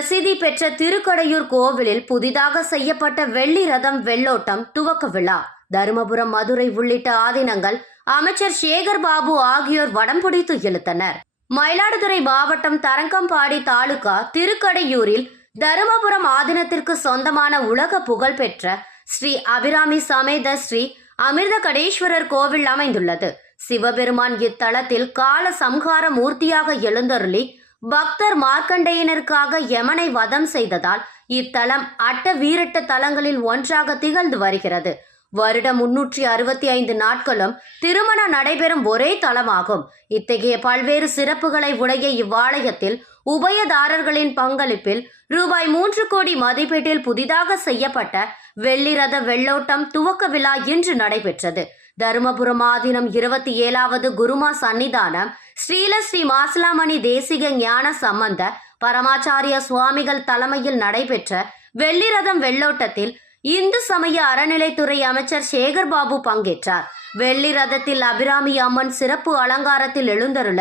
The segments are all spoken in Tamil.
பிரசித்தி பெற்ற திருக்கடையூர் கோவிலில் புதிதாக செய்யப்பட்ட வெள்ளி ரதம் வெள்ளோட்டம் துவக்க விழா. தருமபுரம் மதுரை உள்ளிட்ட ஆதீனங்கள் அமைச்சர் சேகர் பாபு ஆகியோர் வடம் பிடித்து இழுத்தனர். மயிலாடுதுறை மாவட்டம் தரங்கம்பாடி தாலுகா திருக்கடையூரில் தருமபுரம் ஆதீனத்திற்கு சொந்தமான உலக புகழ்பெற்ற ஸ்ரீ அபிராமி சமேத ஸ்ரீ அமிர்த கடேஸ்வரர் கோவில் அமைந்துள்ளது. சிவபெருமான் இத்தலத்தில் கால சம்ஹார மூர்த்தியாக எழுந்தருளி பக்தர் மார்க்கண்டேயனருக்காக யமனை வதம் செய்ததால் இத்தலம் அட்ட வீரட்ட தலங்களில் ஒன்றாக திகழ்ந்து வருகிறது. வருடம் முன்னூற்றி அறுபத்தி ஐந்து நாட்களும் திருமணம் நடைபெறும் ஒரே தலமாகும். இத்தகைய பல்வேறு சிறப்புகளை உடைய இவ்வாலயத்தில் உபயதாரர்களின் பங்களிப்பில் ரூபாய் மூன்று கோடி மதிப்பீட்டில் புதிதாக செய்யப்பட்ட வெள்ளி ரத வெள்ளோட்டம் துவக்க விழா இன்று நடைபெற்றது. தருமபுரம் ஆதீனம் இருபத்தி ஏழாவது குருமா சன்னிதானம் ஸ்ரீல ஸ்ரீ மாசிலாமணி தேசிக ஞான சம்பந்த பரமாச்சாரிய சுவாமிகள் தலைமையில் நடைபெற்ற வெள்ளிரதம் வெள்ளோட்டத்தில் இந்து சமய அறநிலைத்துறை அமைச்சர் சேகர் பாபு பங்கேற்றார். வெள்ளி ரதத்தில் அபிராமி அம்மன் சிறப்பு அலங்காரத்தில் எழுந்தருள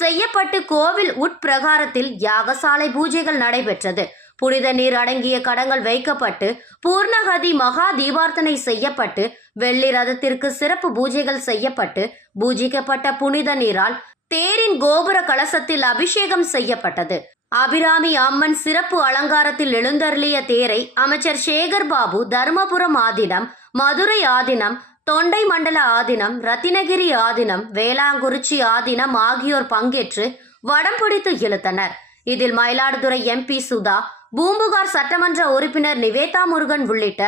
செய்யப்பட்டு கோவில் உட்பிரகாரத்தில் யாகசாலை பூஜைகள் நடைபெற்றது. புனித நீர் அடங்கிய கடங்கள் வைக்கப்பட்டு பூர்ணகதி மகா தீபார்த்தனை செய்யப்பட்டு வெள்ளி ரதத்திற்கு சிறப்பு பூஜைகள் செய்யப்பட்டு பூஜிக்கப்பட்ட புனித நீரால் தேரின் கோபுர கலசத்தில் அபிஷேகம் செய்யப்பட்டது. அபிராமி அம்மன் சிறப்பு அலங்காரத்தில் எழுந்தருளிய தேரை அமைச்சர் சேகர் பாபு தருமபுரம் ஆதீனம் மதுரை ஆதீனம் தொண்டை மண்டல ஆதீனம் ரத்தினகிரி ஆதீனம் வேளாங்குறிச்சி ஆதீனம் ஆகியோர் பங்கேற்று வடம் பிடித்து இழுத்தனர். இதில் மயிலாடுதுறை எம்பி சுதா பூம்புகார் சட்டமன்ற உறுப்பினர் நிவேதா முருகன் உள்ளிட்ட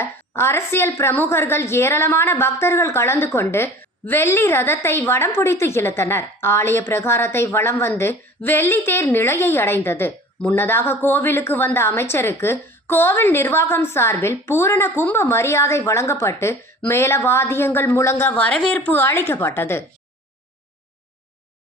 அரசியல் பிரமுகர்கள் ஏராளமான பக்தர்கள் கலந்து கொண்டு வெள்ளி ரதத்தை வடம் பிடித்து இழுத்தனர். ஆலய பிரகாரத்தை வலம் வந்து வெள்ளி தேர் நிலையை அடைந்தது. முன்னதாக கோவிலுக்கு வந்த அமைச்சருக்கு கோவில் நிர்வாகம் சார்பில் பூரண கும்ப மரியாதை வழங்கப்பட்டு மேலவாதியங்கள் முழங்க வரவேற்பு அளிக்கப்பட்டது.